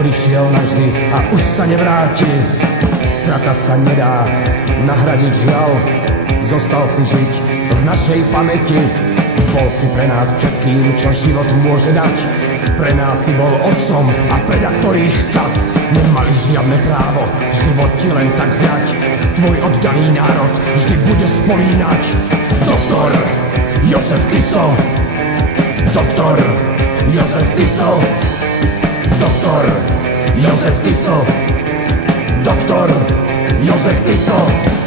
odišiel navždy a už sa nevráti. Strata sa nedá nahradiť, žiaľ. Zostal si žiť v našej pamäti. Bol si pre nás všetkým, čo život môže dať. Pre nás si bol otcom a pred ktorých kat nemali žiadne právo život ti len tak vziať. Tvoj oddaný národ vždy bude spomínať. Doktor Jozef Tiso, doktor Jozef Tiso, doktor Jozef Tiso, doktor Jozef Tiso.